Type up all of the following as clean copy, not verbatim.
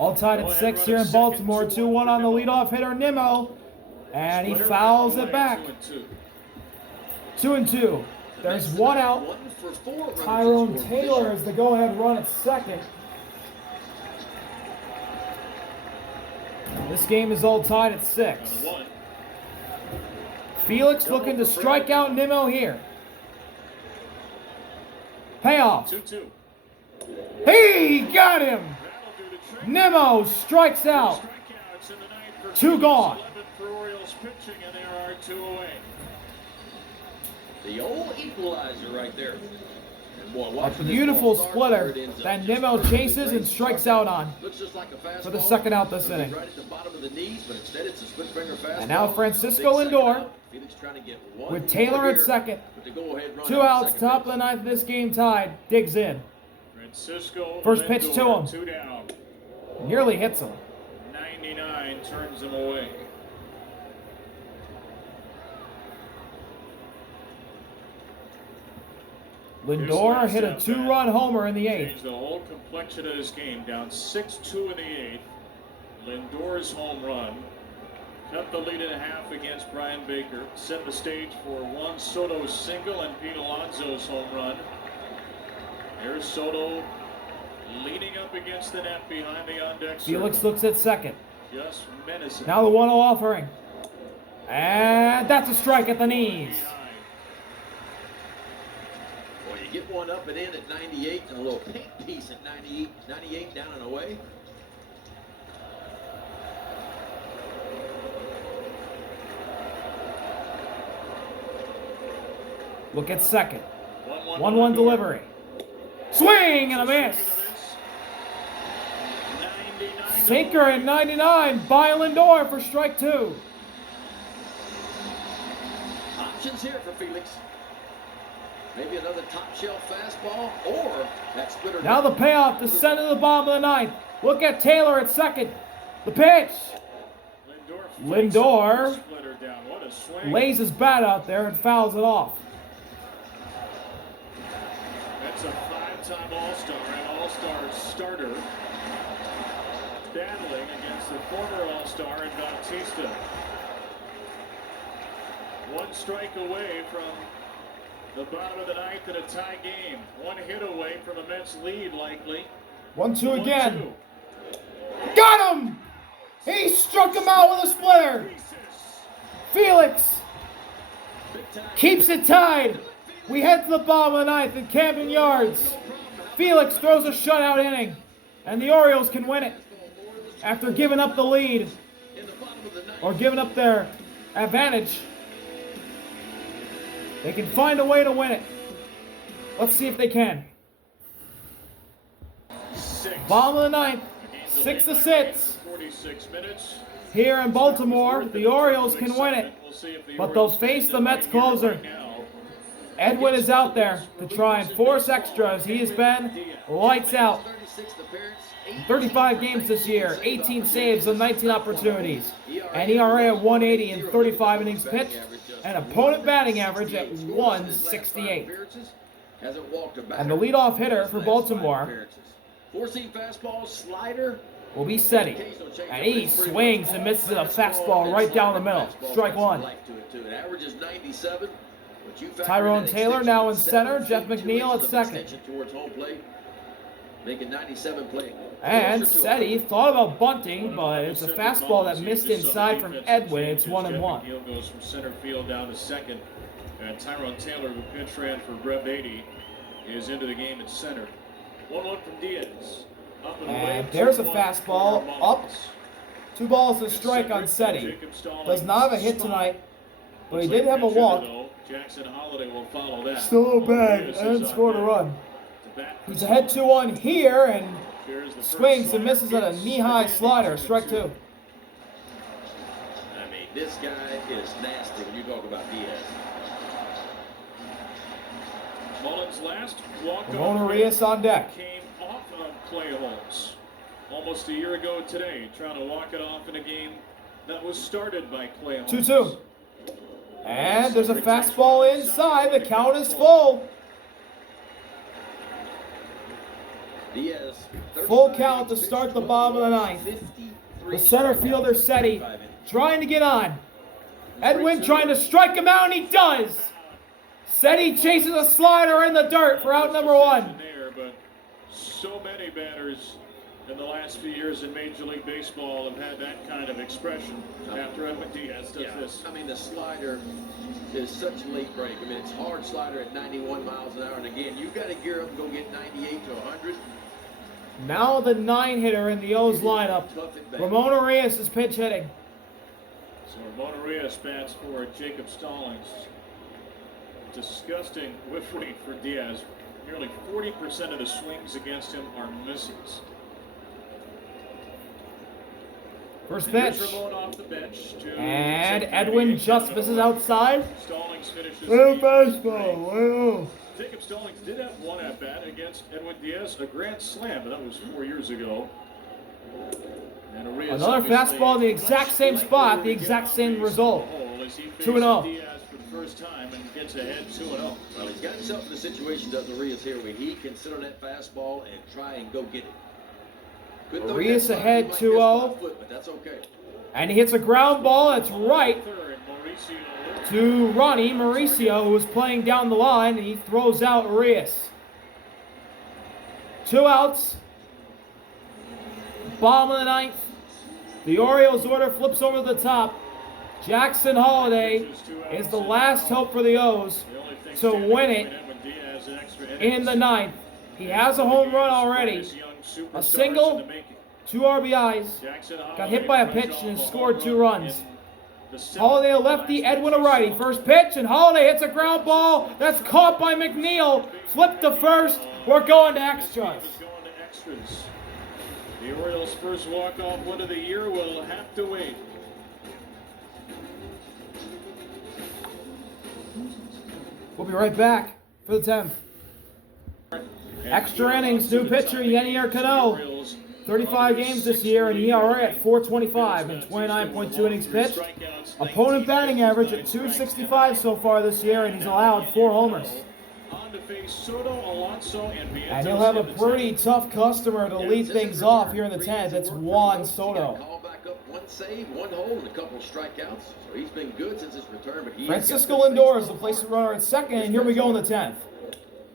All tied at 6 here in Baltimore. 2-1 on the leadoff hitter, Nimmo. And he fouls it back. 2-1 on the leadoff hitter, Nimmo. And he fouls it back. 2-2. There's one out. Tyrone Taylor is the go-ahead run at second. This game is all tied at 6. Felix looking to strike out Nimmo here. Payoff. He got him. Nimmo strikes out. 2 gone. For Orioles pitching, and there are 2 away. The old equalizer right there. And boy, A beautiful splitter that Nimmo chases and strikes out on for the second out this inning. And now Francisco Lindor with Taylor at second. 2 outs, top of the ninth. This game tied. Digs in. First pitch to him. 2 down. Nearly hits him. 99 turns him away. Lindor hit a 2-run homer in the 8th. Changed the whole complexion of this game. Down 6-2 in the 8th. Lindor's home run cut the lead in half against Brian Baker. Set the stage for Juan Soto's single and Pete Alonso's home run. Here's Soto leaning up against the net behind the on-deck. Felix looks at second. Just menacing. Now the 1-0 offering. And that's a strike at the knees. Well, you get one up and in at 98 and a little paint piece at 98 down and away. Look at second. 1-1 delivery. Swing and a miss. Sinker at 99 by Lindor for strike 2. Options here for Felix. Maybe another top shelf fastball or that splitter. Now the payoff to send to the bottom of the ninth. Look at Taylor at second. The pitch. Lindor lays his bat out there and fouls it off. That's a 5-time All-Star and All-Star starter battling against the former All-Star in Bautista. 1 strike away from the bottom of the ninth in a tie game. 1 hit away from a Mets lead, likely. 1-2 again. Got him! He struck him out with a splitter. Felix keeps it tied. We head to the bottom of the ninth in Camden Yards. Felix throws a shutout inning, and the Orioles can win it after giving up the lead or giving up their advantage. They can find a way to win it. Let's see if they can. Bottom of the ninth, 6-6. 46 minutes. Here in Baltimore, the Orioles can win it, but they'll face the Mets closer. Edwin is out there to try and force extras. He has been lights out. 35 games this year, 18 saves on 19 opportunities, an ERA of 180 in 35 innings pitched, and opponent batting average at 168. And the leadoff hitter for Baltimore will be Seti. And he swings and misses a fastball right down the middle. Strike 1. Tyrone Taylor now in center. Jeff McNeil at second. And Seti thought about bunting, but it's a fastball that missed inside from Edwin. It's 1-1. McNeil goes from center field down to second. And Tyrone Taylor, who pitch ran for Brett Beatty, is into the game at center. 1-1 from Diaz. And there's a fastball up. 2 balls and a strike on Seti. Does not have a hit tonight, but he did have a walk. Jackson Holiday will follow that. Still a bag and scored a run. He's ahead 2-1 here and swings and misses at a knee-high slider. Strike 2. I mean, this guy is nasty when you talk about Diaz. Mullins' last walk-off Ramon Arias on deck. Came off of Clay Holmes almost a year ago today, trying to walk it off in a game that was started by Clay Holmes. 2-2. And there's a fastball inside. The count is full. Diaz, Full count to start the bottom of the ninth. The center fielder, Seti, trying to get on. Edwin trying to strike him out, and he does. Seti chases a slider in the dirt for out number one. But so many batters in the last few years in Major League Baseball have had that kind of expression after Edwin Diaz does this. I mean, the slider is such late break. I mean, it's hard slider at 91 miles an hour. And again, you've got to gear up and go get 98 to 100. Now the 9-hitter in the O's lineup. Ramon Arias is pinch hitting. So Ramon Arias bats for Jacob Stallings. Disgusting whiff rate for Diaz. Nearly 40% of the swings against him are misses. First pitch. Ramon off the bench And Edwin just misses outside. Stallings finishes. Little baseball. Wow. Jacob Stallings did have one at bat against Edwin Diaz, a grand slam, but that was 4 years ago. And Another fastball in the exact same spot, the exact same result. 2-0. Diaz for the first time and gets ahead 2-0. Well, he's got himself in a situation, doesn't Arias here, where he can sit on that fastball and try and go get it. Arias ahead 2-0. But that's okay. And he hits a ground ball that's right to Ronnie Mauricio, who is playing down the line, and he throws out Arias. 2 outs. Bottom of the ninth. The Orioles order flips over the top. Jackson Holliday is the last hope for the O's to win it in the ninth. He has a home run already. A single, 2 RBIs. Got hit by a pitch and scored 2 runs. Holliday a lefty, Edwin a righty. First pitch, and Holliday hits a ground ball that's caught by McNeil. Flipped to first. We're going to extras. The Orioles' first walk-off win of the year will have to wait. We'll be right back for the 10th. Extra innings, new pitcher Yenier Cano. 35 games this year, and ERA at 4.25 and 29.2 innings pitched. Opponent batting average at 2.65 so far this year, and he's allowed 4 homers. And he'll have a pretty tough customer to lead things off here in the 10th. That's Juan Soto. One save, 1 hole, and a couple of strikeouts. So he's been good since his return. But Francisco Lindor is the placement runner at second, and here we go in the 10th.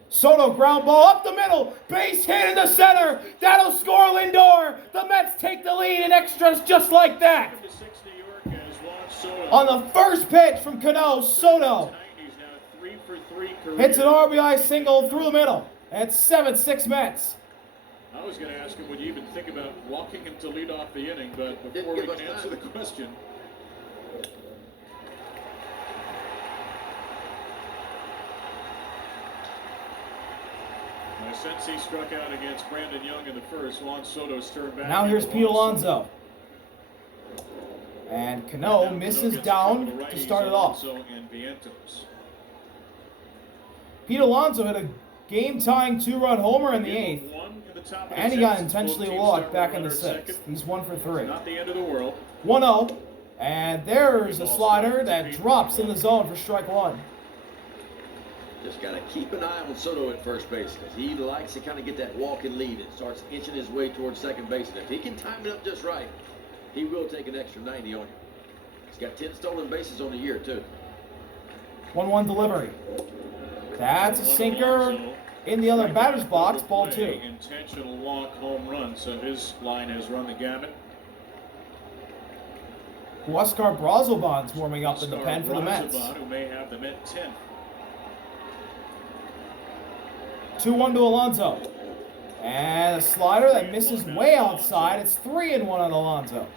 Soto ground ball up the middle, base hit in the center. That'll score Lindor. The Mets take the lead in extras just like that. On the first pitch from Cano, Soto hits an RBI single through the middle. It's 7-6 Mets. I was going to ask him, would you even think about walking him to lead off the inning, but before we can answer the question. Since he struck out against Brandon Young in the first, Juan Soto's turned back. Now here's Pete Alonso. And Cano misses down to start it off. Pete Alonso hit a game-tying 2-run homer in the 8th. And he got intentionally walked back in the 6th. He's 1 for 3. Not the end of the world. 1-0. And there's a slider that drops in the zone for strike 1. Just got to keep an eye on Soto at first base, because he likes to kind of get that walking lead and starts inching his way towards second base. And if he can time it up just right, he will take an extra 90 on you. He's got 10 stolen bases on the year, too. 1-1 delivery. That's a sinker in the other batter's box, ball 2. Intentional walk home run, so his line has run the gamut. Huascar Brazoban's warming up in the pen for the Mets. Who may have the Met 10th. 2-1 to Alonso. And a slider that misses way outside. It's 3-1 on Alonso.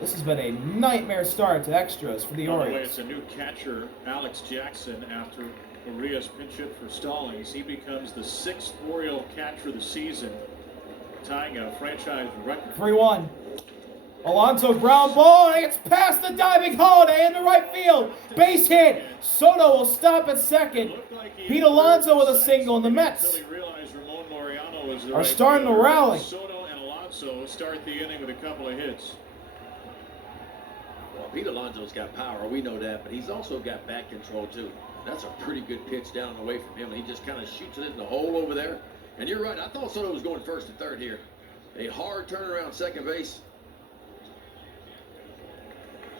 This has been a nightmare start to extras for the Orioles. By the way, it's a new catcher, Alex Jackson, after Arias pinch hit for Stallings. He becomes the 6th Oriole catcher of the season, tying a franchise record. 3-1. Alonso ground ball, and it's past the diving Holliday in the right field. Base hit. Soto will stop at second. Pete Alonso with a single, and the Mets are starting to rally. Soto and Alonso start the inning with a couple of hits. Well, Pete Alonso's got power, we know that, but he's also got bat control too. That's a pretty good pitch down and away from him. He just kind of shoots it in the hole over there. And you're right. I thought Soto was going first and third here. A hard turnaround second base.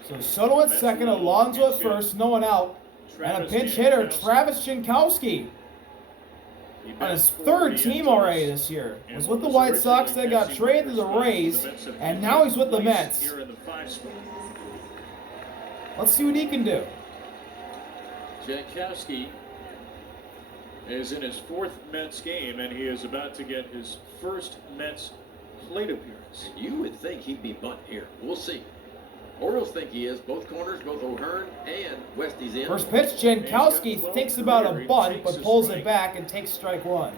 So Soto at second, Alonso at first, no one out. And a pinch hitter, Travis Jankowski. On his third team already this year. Was with the White Sox, then got traded to the Rays, and now he's with the Mets. Let's see what he can do. Jankowski is in his fourth Mets game, and he is about to get his first Mets plate appearance. And you would think he'd be bunt here. We'll see. Orioles think he is. Both corners, both O'Hearn and Westy's in. First pitch, Jankowski thinks about a bunt, but pulls it back and takes strike one.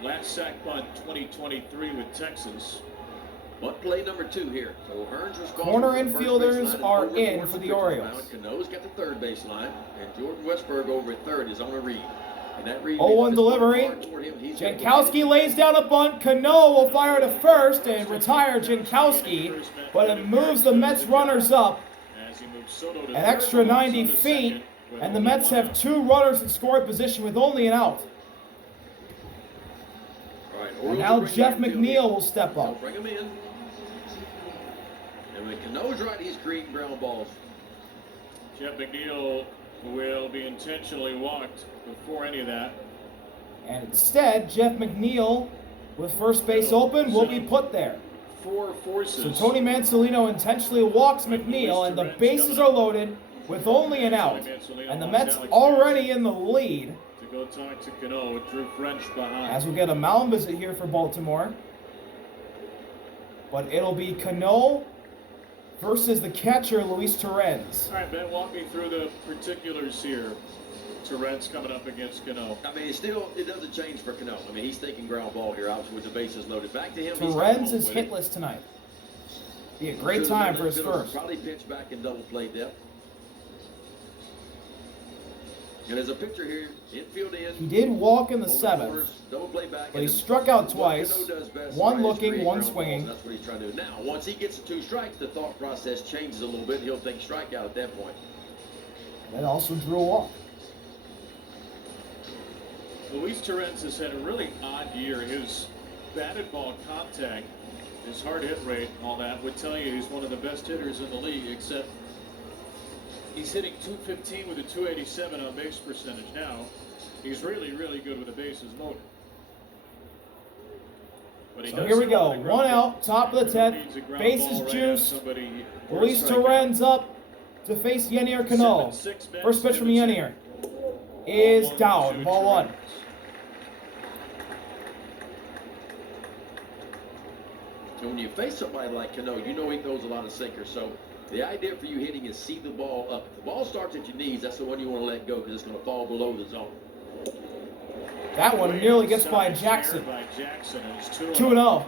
Last sack bunt 2023 with Texas. Bunt play number 2 here. So O'Hearn's responsible. Corner for the first infielders baseline are over in towards for the pitcher's Orioles. mound. Cano's got the third baseline, and Jordan Westberg over at third is on a read. And that read 0-1 delivery. Jankowski lays down a bunt. Cano will fire to first and retire Jankowski, but it moves the Mets runners up an extra 90 feet, and the Mets have 2 runners in scoring position with only an out. And now Jeff McNeil will step up. Bring him in. And when Cano's right, he's creating ground balls. Jeff McNeil will be intentionally walked before any of that. And instead, Jeff McNeil, with first base open, will be put there. 4 forces. So Tony Mansolino intentionally walks McNeil, and the bases are loaded with only an out. And the Mets already in the lead. To go talk to Cano with Drew French behind. As we'll get a mound visit here for Baltimore. But it'll be Cano versus the catcher, Luis Torrens. All right, Ben, walk me through the particulars here. Torrens coming up against Cano. I mean, it doesn't change for Cano. I mean, he's thinking ground ball here, obviously, with the bases loaded. Back to him. Torrens is hitless tonight. Be a great time for his first. Probably pitch back in double play depth. And there's a pitcher here, infield in. He did walk in the 7th, double play back, but he struck out twice. One looking, one swinging. That's what he's trying to do. Now, once he gets to 2 strikes, the thought process changes a little bit. He'll think strikeout at that point. That also drew a walk. Luis Torrens has had a really odd year. His batted ball contact, his hard hit rate, all that would tell you he's one of the best hitters in the league, except he's hitting .215 with a .287 on base percentage now. He's really, really good with the bases loaded. So here we go. 1 out, top of the 10th. Bases juiced. Luis Torrens up to face Yennier Cano. First pitch from Yennier is down. Ball 1. So when you face somebody like Cano, you know he throws a lot of sinkers. So the idea for you hitting is see the ball up. If the ball starts at your knees, that's the one you want to let go because it's going to fall below the zone. That one nearly gets by Jackson. 2-0.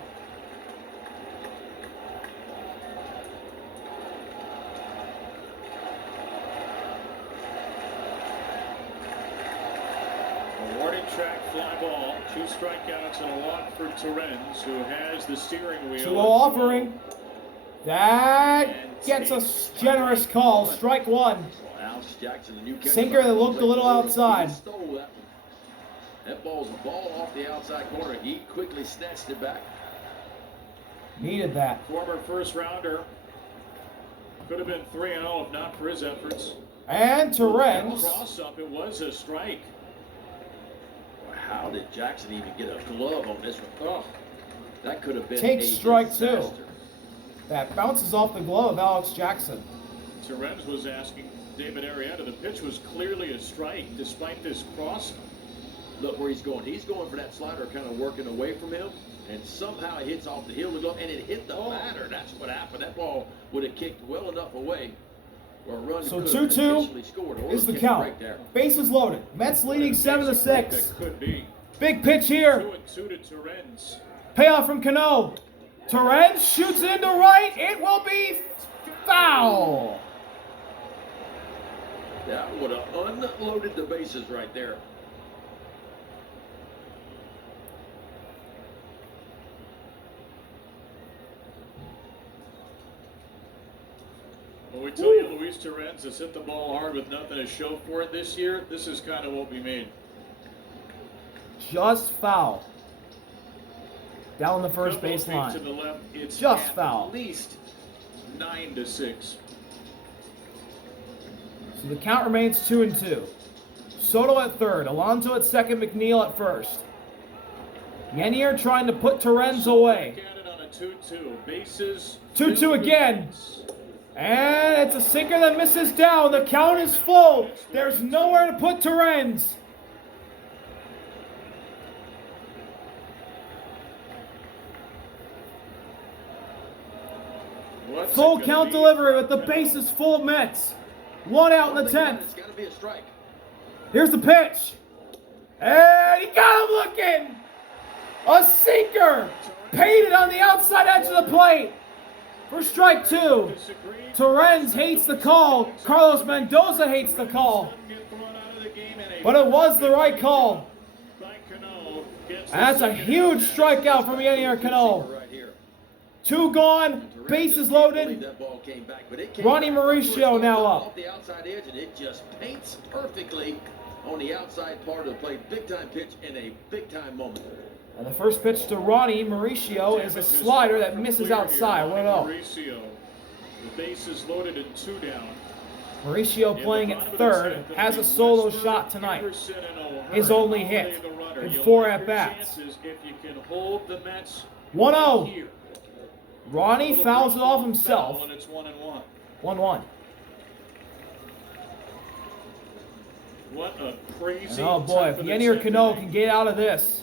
Warning track fly ball. 2 strikeouts and a walk for Torrens, who has the steering wheel. 2-0 offering. That gets a generous call. Strike 1. Alex Jackson, the new catcher. Sinker that looked a little outside. That ball's a ball off the outside corner. He quickly snatched it back. Needed that. Former first rounder. Could have been 3-0 if not for his efforts. And Torrens. Cross up, it was a strike. How did Jackson even get a glove on this one? Oh, that could have been Take a strike disaster. 2. That bounces off the glove of Alex Jackson. Torrens was asking David Arrieta. The pitch was clearly a strike despite this cross. Look where he's going. He's going for that slider, kind of working away from him, and somehow it hits off the heel of the glove, and it hit the batter. That's what happened. That ball would have kicked well enough away. So 2-2 is the count. Bases loaded. Mets leading 7-6. That could be. Big pitch here. 2-2 to Torrens. Payoff from Cano. Torrens shoots into right. It will be foul. That would have unloaded the bases right there. When we tell you Luis Torrens has hit the ball hard with nothing to show for it this year, this is kind of what we mean. just foul. Down the first Couple base feet line. to the left, it's Just at foul. least 9-6. So the count remains 2-2. Soto at third, Alonso at second, McNeil at first. Yenier trying to put Torrens away. Back at it on a 2-2. Bases 2-2 again. And it's a sinker that misses down. The count is full. There's nowhere to put Torrens. Full count delivery with the bases full of Mets. One out in the 10th. It's got to be a strike. Here's the pitch. And he got him looking. A sinker. Painted on the outside edge of the plate. For strike 2. Torrens hates the call. Carlos Mendoza hates the call. But it was the right call. And that's a huge strikeout from Yenier Cano. 2 gone, bases loaded. Ronnie Mauricio now up. Off the outside edge, and it just paints perfectly on the outside part of the plate. Big time pitch in a big time moment. And the first pitch to Ronnie Mauricio is a slider that misses outside. 1-0. Mauricio, the bases loaded and 2 down. Mauricio playing at third has a solo shot tonight. His only hit in 4 at-bats. 1-0. Ronnie fouls it off himself. 1-1. What a crazy. Oh boy, if Yenier Cano can get out of this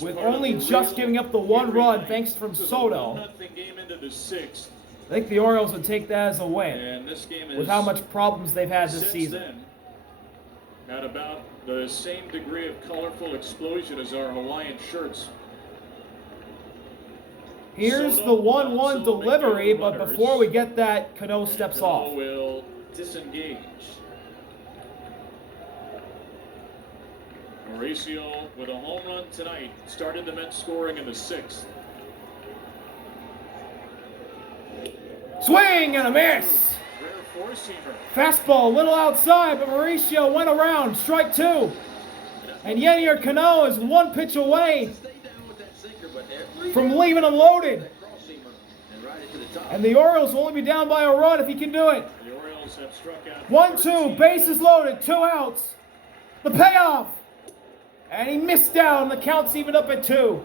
with only just giving up the 1 run thanks from Soto, I think the Orioles would take that as a win with how much problems they've had this season. At about the same degree of colorful explosion as our Hawaiian shirts. Here's the 1-1 delivery, but before we get that, Cano steps off. Will disengage. Mauricio with a home run tonight started the Mets scoring in the 6th. Swing and a miss. Rare four-seamer. Fastball a little outside, but Mauricio went around. Strike 2. And Yenier Cano is 1 pitch away from leaving him loaded. And the Orioles will only be down by a run if he can do it. The Orioles have struck out 1-2, bases loaded, 2 outs. The payoff. And he missed down. The count's even up at 2.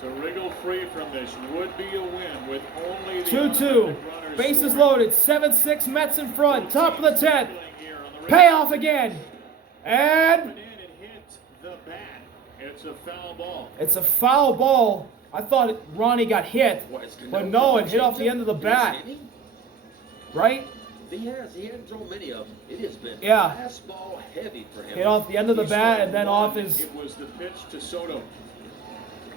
To wriggle free from this would be a win with only the 2-2. Bases loaded. 7-6 Mets in front. Top of the 10th. Payoff again. And it hits the bat. It's a foul ball. it's a foul ball. I thought Ronnie got hit, but no, it hit off the end of the bat. Right? He hasn't thrown many of them. It has been fastball heavy for him. Hit off the end of the bat and then off his, It was the pitch to Soto.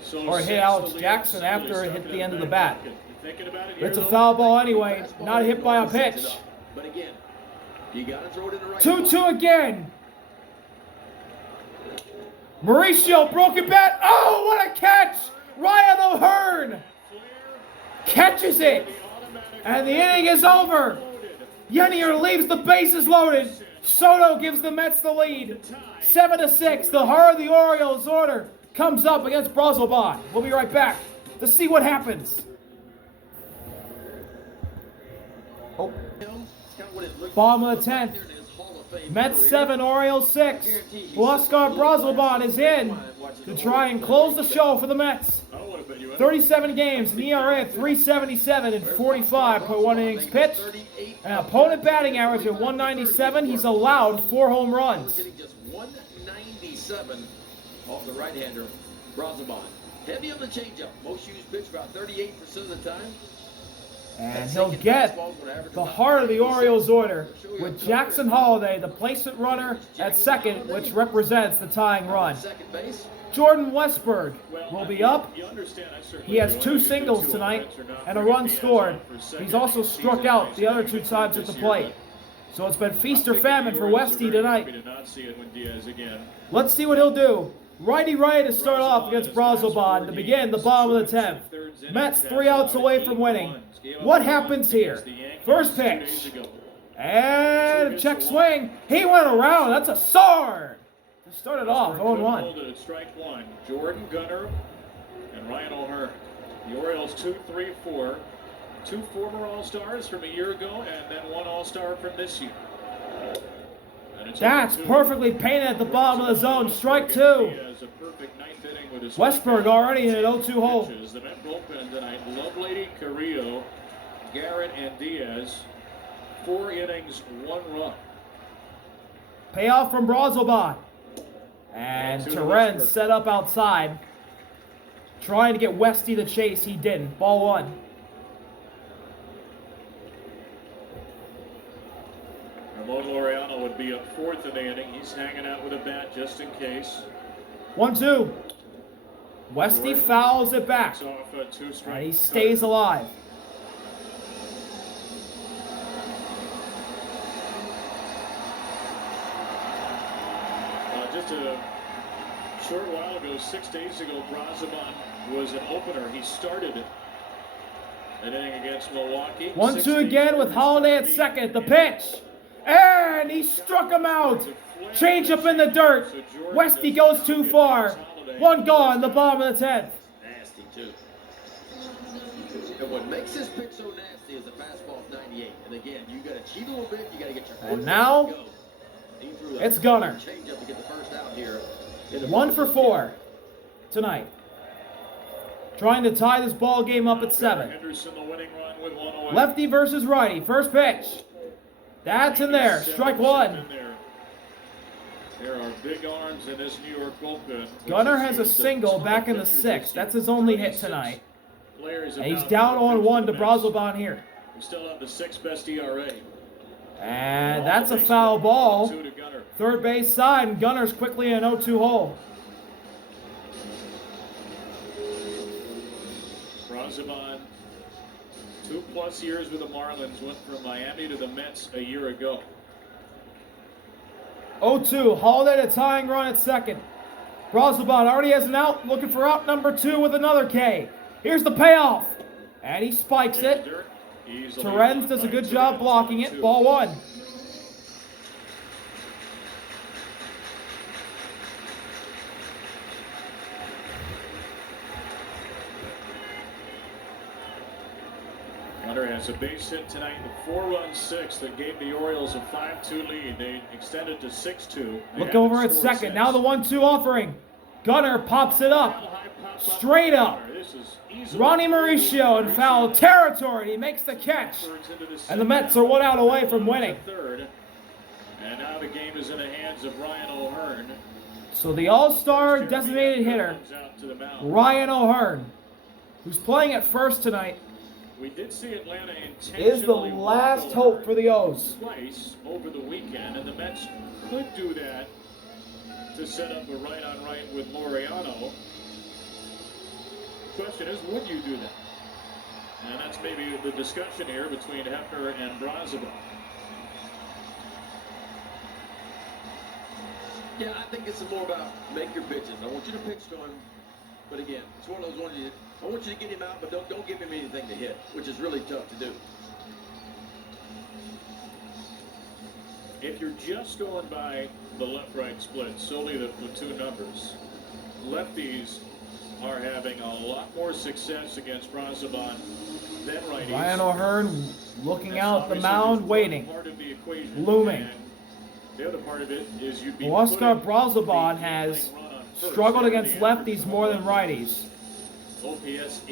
So or hit Alex Jackson after it hit the end of the bat. Thinking about it, It's a foul ball anyway, not hit by a pitch. But again, you got to throw it in the right 2-2 again. Mauricio broken bat. Oh, what a catch! Ryan O'Hearn catches it, and the inning is over. Yenier leaves the bases loaded. Soto gives the Mets the lead. 7-6. The heart of the Orioles order comes up against Brazelbon. We'll be right back to see what happens. Oh. Bottom of the 10th. Mets 7, Orioles 6. Huascar Brazelbon is in to try and close the show for the Mets. 37 games, an ERA at 3.77 and 45.1 innings pitched. An opponent batting average at 197. He's allowed 4 home runs. Getting just 197 off the right-hander, Brazelbon. Heavy on the changeup. Most used pitch about 38% of the time. And he'll get the heart of the Orioles order with Jackson Holliday, the placement runner at second, which represents the tying run. Jordan Westberg will be up. He has 2 singles tonight and a run scored. He's also struck out the other 2 times at the plate. So it's been feast or famine for Westy tonight. Let's see what he'll do. Righty to start off against Brazoban to begin the bottom of the 10th. Mets 3 outs away from winning. What happens here? First pitch. And check swing. He went around. That's a sword. To start it off, 0-1. Strike one. Jordan, Gunnar, and Ryan O'Hearn. The Orioles 2, 3, 4. 2 former All-Stars from a year ago, and then 1 All-Star from this year. That's perfectly painted at the bottom of the zone. Strike 2. Westberg already in an 0-2 hole. The Met bullpen tonight: Lovelady, Carrillo, Garrett, and Diaz. 4 innings, 1 run. Payoff from Brazoban. And Terren set up outside. Trying to get Westy to chase. He didn't. Ball 1. Ramon Laureano would be up 4th in the inning. He's hanging out with a bat just in case. 1-2. Westy fouls it back. And he stays alive. Just a short while ago, 6 days ago, Brazoban was an opener. He started an inning against Milwaukee. 1-2 again with Holiday at second. The pitch. And he struck him out. Change up in the dirt. Westy goes too far. 1 gone, the bottom of the 10th. Nasty, too. And what makes this pitch so nasty is the fastball of 98. And again, you got to cheat a little bit. You got to get your foot. And now, it's Gunnar. 1 for 4 tonight. Trying to tie this ball game up at 7. Lefty versus righty. First pitch. That's in there. Strike 1. There are big arms in this New York bullpen. Gunnar has a single back in the 6th. That's his only hit tonight. And he's down 0-1 to Brazoban here. We still have the 6th best ERA. And that's a foul ball. Third base side, and Gunnar's quickly in an 0-2 hole. Brazoban, 2+ years with the Marlins, went from Miami to the Mets a year ago. 0-2, Holiday to tying run at second. Brazoban already has an out, looking for out number 2 with another K. Here's the payoff. And he spikes it. Terren does a good job blocking it. Ball 1. Gunnar has a base hit tonight, the 4-run 6 that gave the Orioles a 5-2 lead. They extended to 6-2. Look over at second. Now the 1-2 offering. Gunnar pops it up. Straight up. Ronnie Mauricio in foul territory. He makes the catch. And the Mets are 1 out away from winning. And now the game is in the hands of Ryan O'Hearn. So the all-star designated hitter, Ryan O'Hearn, who's playing at first tonight, we did see Atlanta is the last hope for the O's. Twice over the weekend, and the Mets could do that to set up a right-on-right with Laureano. Question is, would you do that? And that's maybe the discussion here between Hefner and Brazoban. Yeah, I think it's more about make your pitches. I want you to pitch to him, but again, it's one of those ones I want you to get him out, but don't give him anything to hit, which is really tough to do. If you're just going by the left-right split, solely the platoon numbers, lefties are having a lot more success against Brazoban than righties. Ryan O'Hearn looking out the mound, waiting, part of the equation. looming. And the other part of it is you'd be Oscar Brazoban has struggled against lefties more than righties.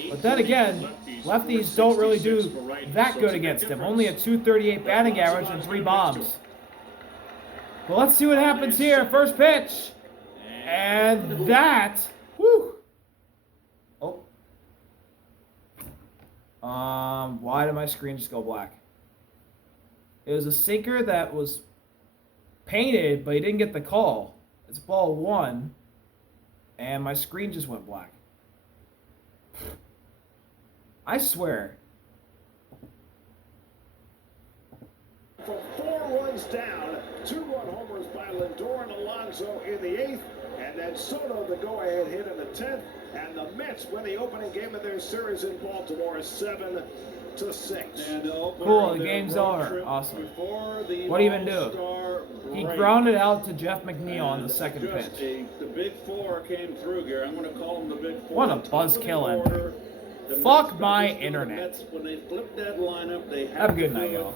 But then again, lefties don't really do that good against him. Only a .238 batting average and 3 bombs. Well, let's see what happens here. First pitch. And that, whew. Oh. Why did my screen just go black? It was a sinker that was painted, but he didn't get the call. It's ball 1. And my screen just went black. I swear. For 4 runs down. 2-run homers by Lindor and Alonso in the 8th. And then Soto, the go-ahead hit in the 10th. And the Mets win the opening game of their series in Baltimore 7-6. Cool, the game's over. Awesome. What'd he even do? He grounded out to Jeff McNeil on the second pitch. The big four came through, Gary. I'm going to call them the big four. What a buzzkill ending. Fuck my internet. When they flipped that lineup, they Have a good night, y'all.